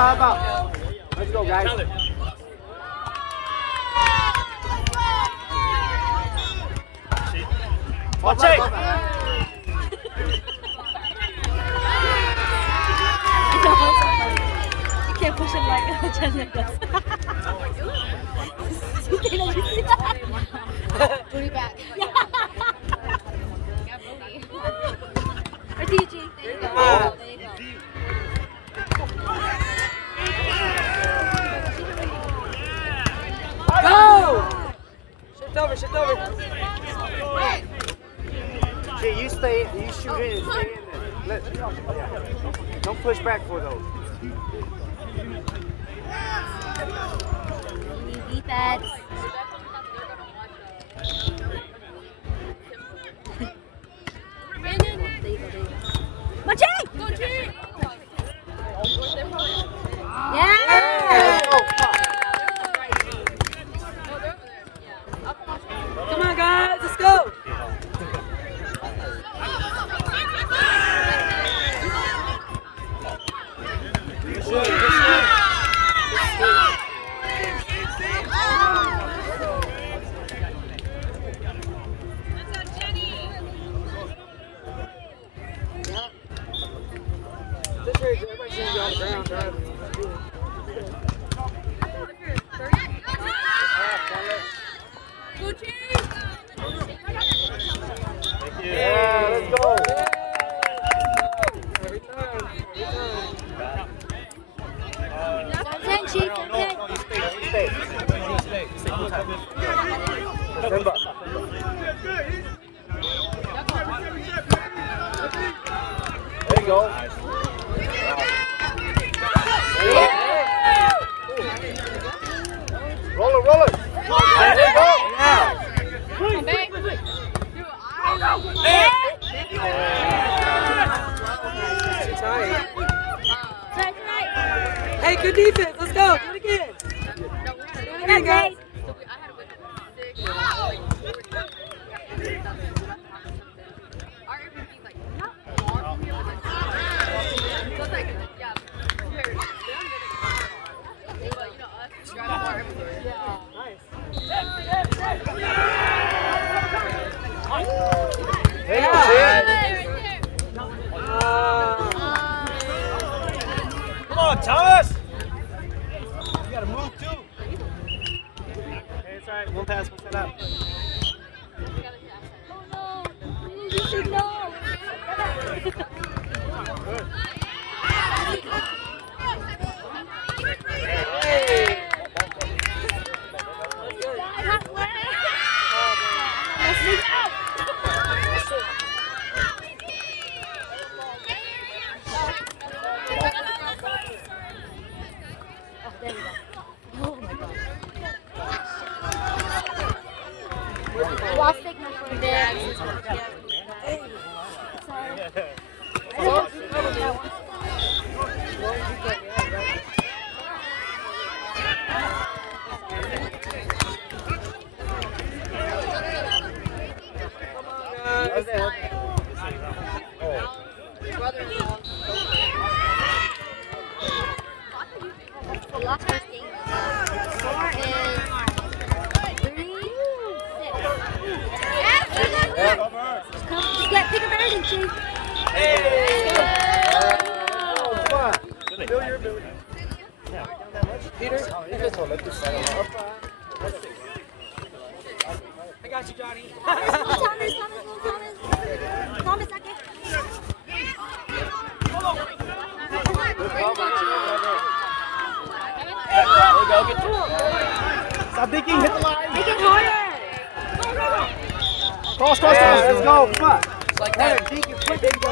about? Let's go, guys. Watch it. You can't push him like Jenna does. Did you see that? Booty back. Yeah. Or TG. There you go. There you go. Go! Shift over. Okay, you shoot in and stay in there. Don't push back for those. Defense. Machi! Yeah! Come on, guys, let's go. Yeah, let's go. Remember. There you go. Roll it. There you go. Hey, good defense. Let's go. Do it again. Do it again, guys. Come on, Thomas! You gotta move too. Hey, it's alright. One pass, one set up. Oh no! You should know! Hey! There we go. Oh my god. Lost signal for a bit. The last game score is 3-6. Pick a birdie, Chief. Fill your ability. Peter, this one, let this settle up. I got you, Johnny. Thomas, second. Stop thinking, hit the line. Make it harder. Cross. Let's go. Come on. It's like that. Every time.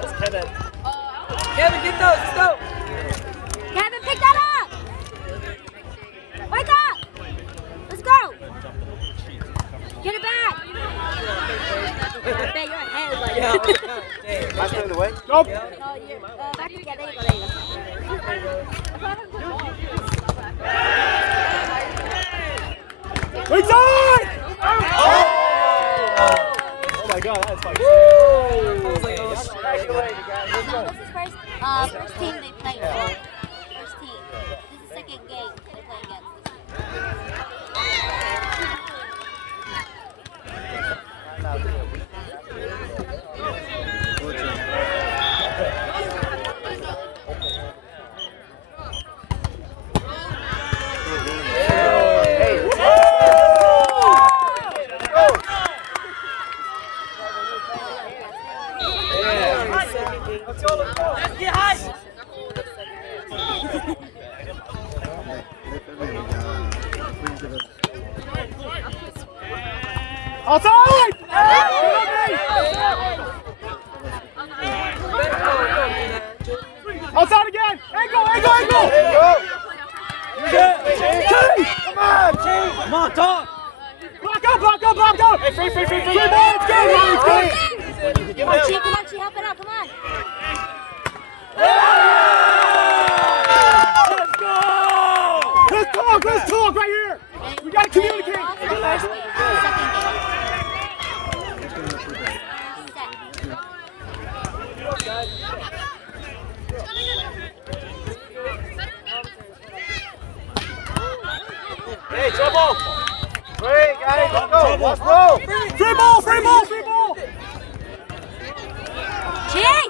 That's Kevin. Kevin, get those. Let's go. Kevin, pick that up. Wake up. Let's go. Get it back. I bet you're ahead, buddy. Yeah. Pass it away. Go. No, you're back together. There you go. Congratulations, guys. Let's No, go. this is first team they play for. First team. This is second game they play against. Let's get high. Outside! Outside again! Angle, angle, angle! Come on, Chief. Come on, talk. Block up, block up, block up! Hey, free. Free ball, let's go, let's go! Come on, Chi, help it out, come on. Let's talk right here! We gotta communicate! First game, second game. Hey, trouble. Free, guys. Let's go. Let's roll. Free ball, free ball, free ball! Chi!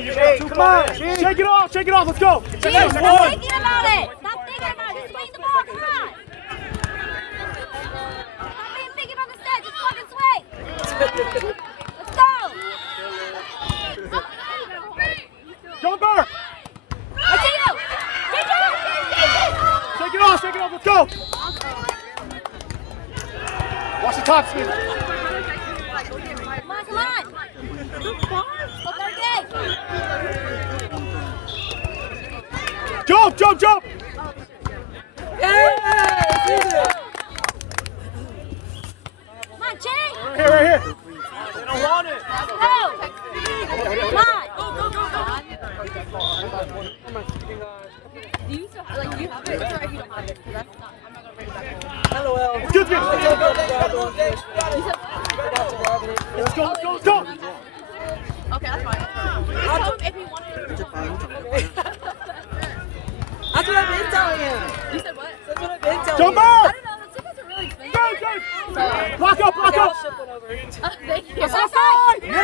Hey, come on, Chief. Shake it off, let's go! Chi, stop thinking about it! Stop thinking about it! Just swing the ball, come on! Stop being thinking about the set, just fucking swing! Let's go! Jumper! I see you! Shake it off, let's go! Watch the top spin. Come on! Go third game! Jump! Come on, Chi! Right here. They don't want it. Let's go! Come on! Do you still do you have it? It's alright if you don't have it, because that's not, I'm not gonna bring it back. LOL. Good. Let's Let's go! Okay, that's fine. I'll tell him if he wanted it. That's what I've been telling him. You said what? That's what I've been telling Jumper! I don't know, the tickets are really expensive. Good! Block up! I'll ship one over. Thank you. That's outside! Get it!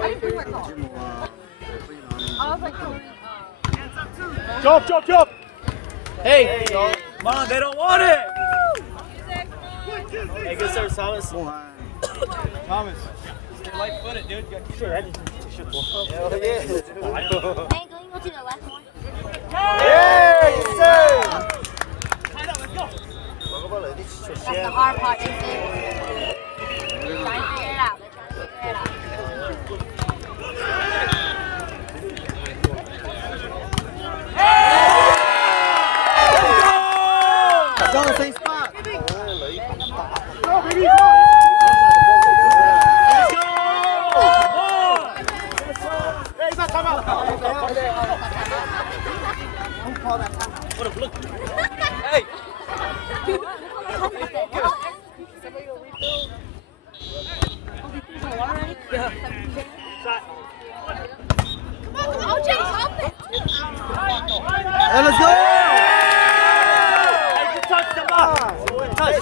I didn't bring my car. I was like, Jump! Hey, come on, they don't want it. Hey, good service, Thomas. Thomas, you're light-footed, dude. You gotta keep your head. Hell yeah. Hey, can you go to the left more? Yeah, yes, sir. That's the hard part, they say. Try and figure it out. Go in the same spot. Go, baby! Let's go. Hey, he's not time out! What a blue. Hey. Oh, Chase, help it! And let's go. Hey, good touch, step up. Touch.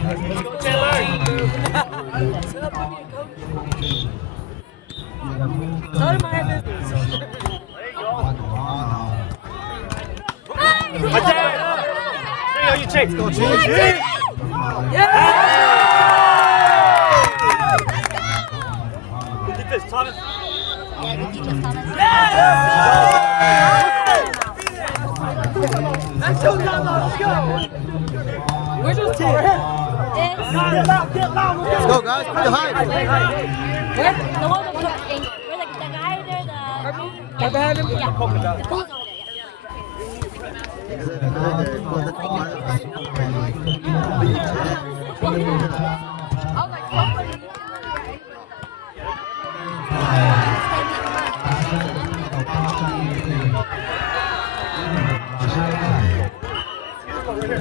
Let's go, Chandler. None of my business. There you go. Attack. Free on your chase. Go, Chase. Yeah. Get this, Thomas. Let's go, let's go. Where's your team? Get loud, Let's go, guys. Put the high. The one that put in, where the guy there, the... Right behind him? Yeah, the pool's over there, I was like, fuck. TOK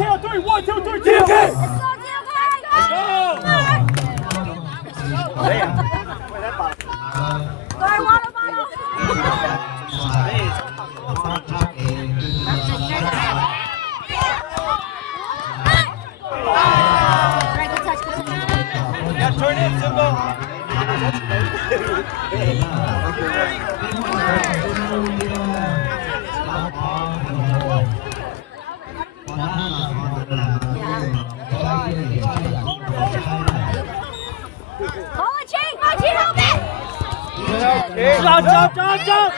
on 3, 1, 2, 3, TOK! Let's go, Sorry, water bottle. Right, good touch, good touch. Yeah, turn it, Simba. Call it, Chief! Come on, Chief, help it! Jump, jump, jump, jump.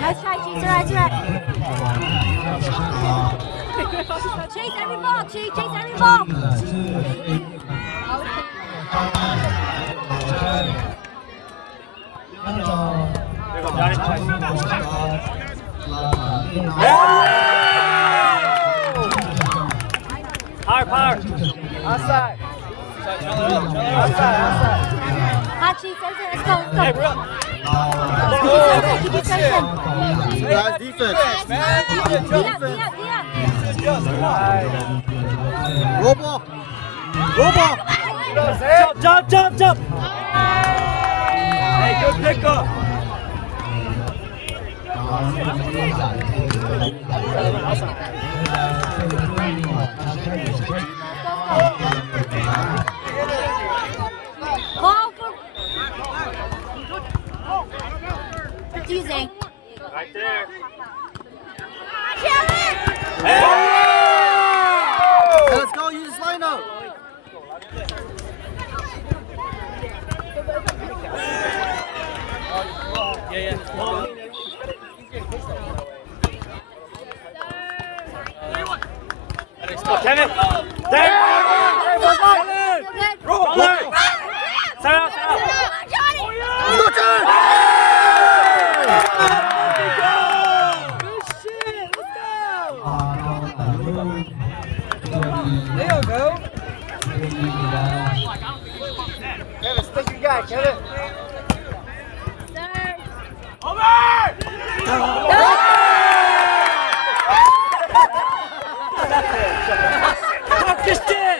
Nice try, Chief. It's alright. Chase every ball, Chief. Chase every ball. There goes Johnny. Power. Outside. Outside. Hot Chief, let's go. Hey, bro. Keep it straight. Guys, defense. Man, Roll ball. Roll ball. Jump. Hey, good pickup. Call for confusing. Right there. Hey, let's go. Use this line out. Yeah. Kevin. There. Roll it. Set out. Let's go, John. There you go. Kevin, stick your guy, Kevin. Fuck this shit!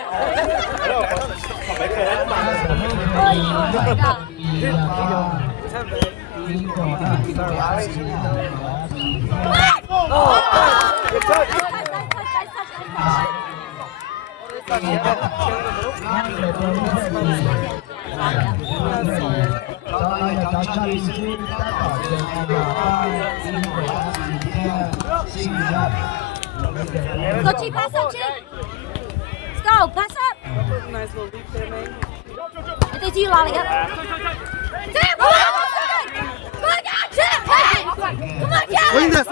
Good touch. Go, Chief, pass up, Chief. Let's go, pass up. Nice little leap there, man. If they see you, Lolly, up. Tim, come on, Tim. Hey, come on, Tim. Swing that.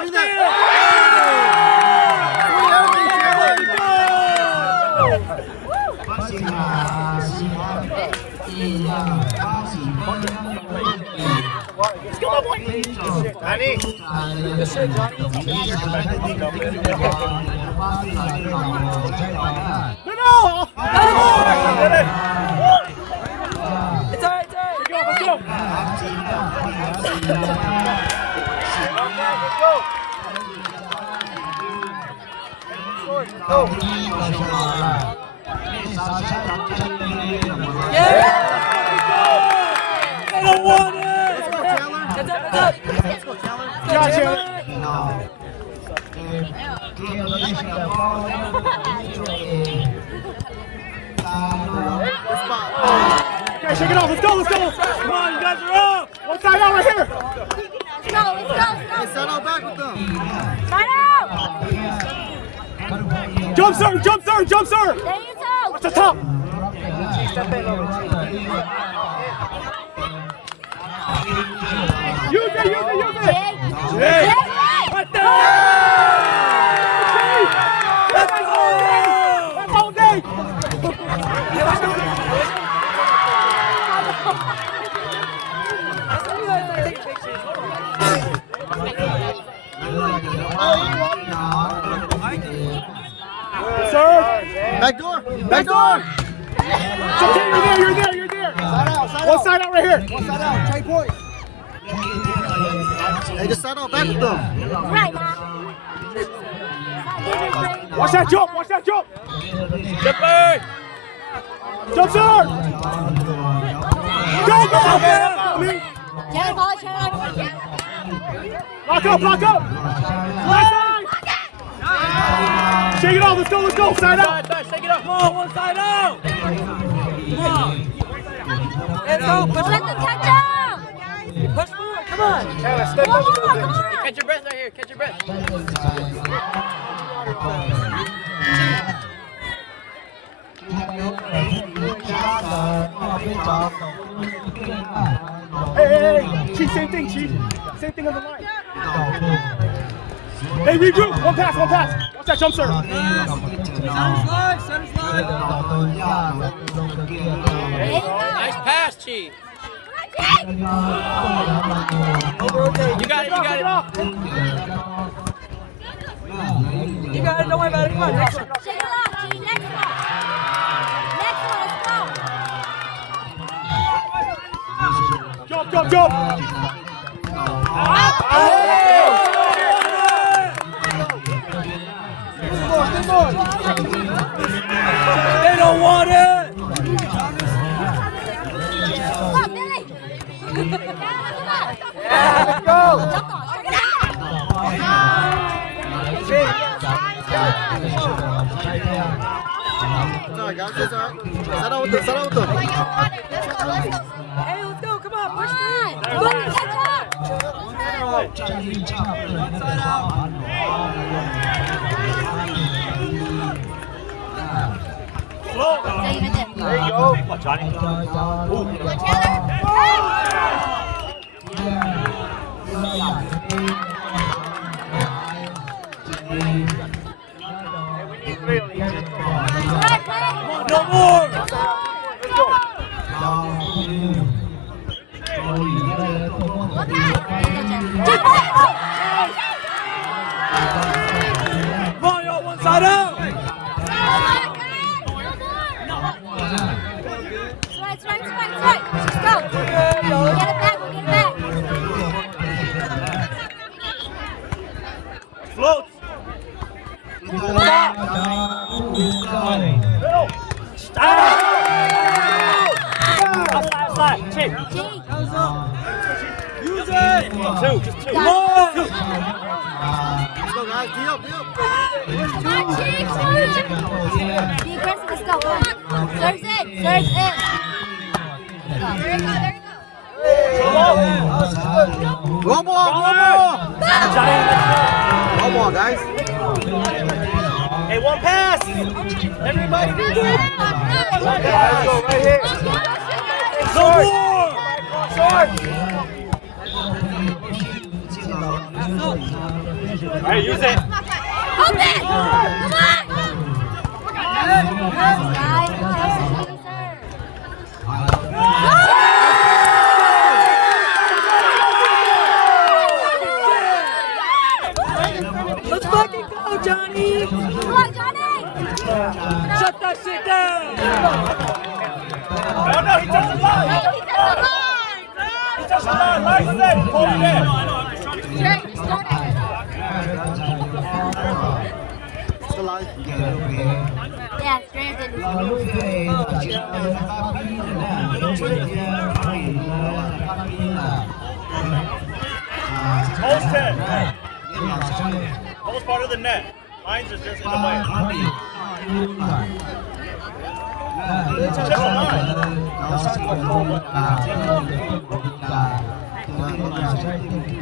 Let's go, my boy. Johnny. Good shit, Johnny. No! It's alright. Let's go. Yeah! I don't want it. It's up. Got you. Okay, shake it off. Let's go. Come on, you guys are up. One side out right here. Let's go. Set out back with them. Right out. Jump serve. There you go. Watch the top. Use it. Hey. Jake. Right there. Let's go. That's all day. Serve. Back door. It's okay, you're there. One side out right here. One side out, trade point. Hey, just side out back with them. Right, man. Watch that jump. Watch that jump. Jumper. Jump, sir. Go, go, go. Cherry ball, cherry. Lock up, lock up. Right side. Shake it off. Let's go, let's go. Side out. Shake it up. Come on, one side out. Come on. Let's go. Push Let them catch up. Push forward. Come on. Come on. Catch your breath right here. Catch your breath. Hey. Chief, same thing, Chief. Same thing on the line. Hey, regroup. One pass. Watch that jump, sir. Center slide. Nice pass, Chief. You got it. You got it, don't worry about it. Come on, next one. Shake it off, G. Next one. Let's go. Jump. They don't want it. Come on, Billy. Let's go. Jump on. Shake it Sorry, guys. It's all right. Side out with them. Hey, let's go. Come on, push on. through. Catch up. There you go. Come on, Johnny. No more. Come on, y'all, one side out. Right. Let's go. We'll get it back. Floats. Slide. Chief. Use it. Just two. Come on. Let's go, guys. Deal. Come on, Chief. Be aggressive. Let's go. Come on. Serves in. One more, guys. Hey, one pass. Everybody do it. Let's go right here. No more. Short. All right, use it. Open. Come Let's fucking go, Johnny. on, Johnny. Shut that shit down. No, he touched the line. He touched the line. Right set. Hold it in. Still alive. Yeah, straight in. Post 10. Post part of the net. Lines is just in the way. It's just a line.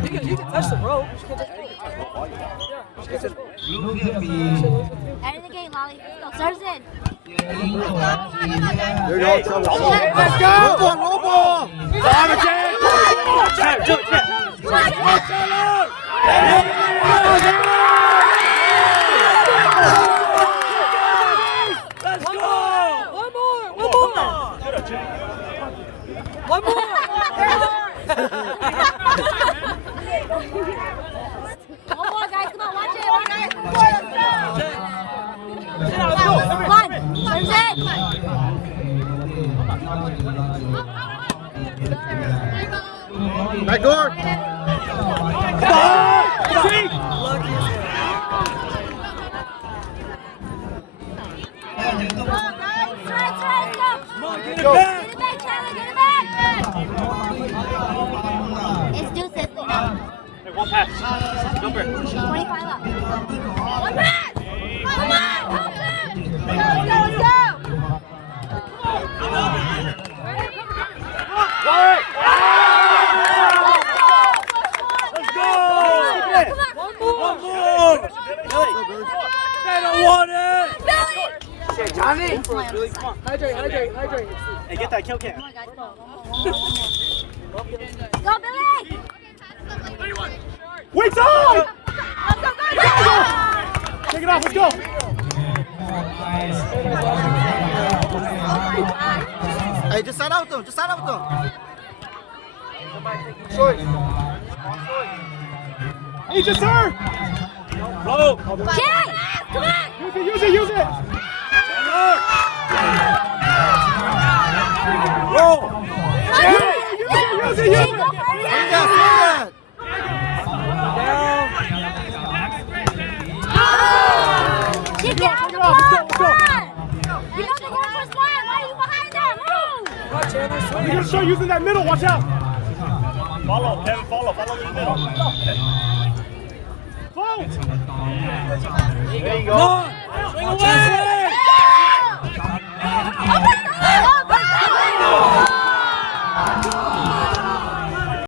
You can touch the rope. End of the game, Lolly. Let's go. Serves in. There you go. Let's go. Roll ball. Time again. Check. Come on, Let's go! One more! One more, guys. Come on, watch it. One. Serves in. Back door. Get it back, Charlie, get it back! It's deuces, Lena. Hey, one pass. Number. 25 up. One pass! Come on, help him! Let's go! Let's go! One more! They don't want it! Shit, Johnny. Really? Hydrate. Hey, get that kill cam. Come on, guys, go, Billy! Wait time! Take it off, let's go! Hey, just side out them. Hey, just serve! Flow! Jay! Come on! Use it! Roll! Use it! Jay, go for it! Jay, get out the ball! Come on! You know the goal first line! Why are you behind them? Move! You're gonna start using that middle, watch out! Follow, Kevin, follow the middle. Flow! There you go. Come on! Swing away!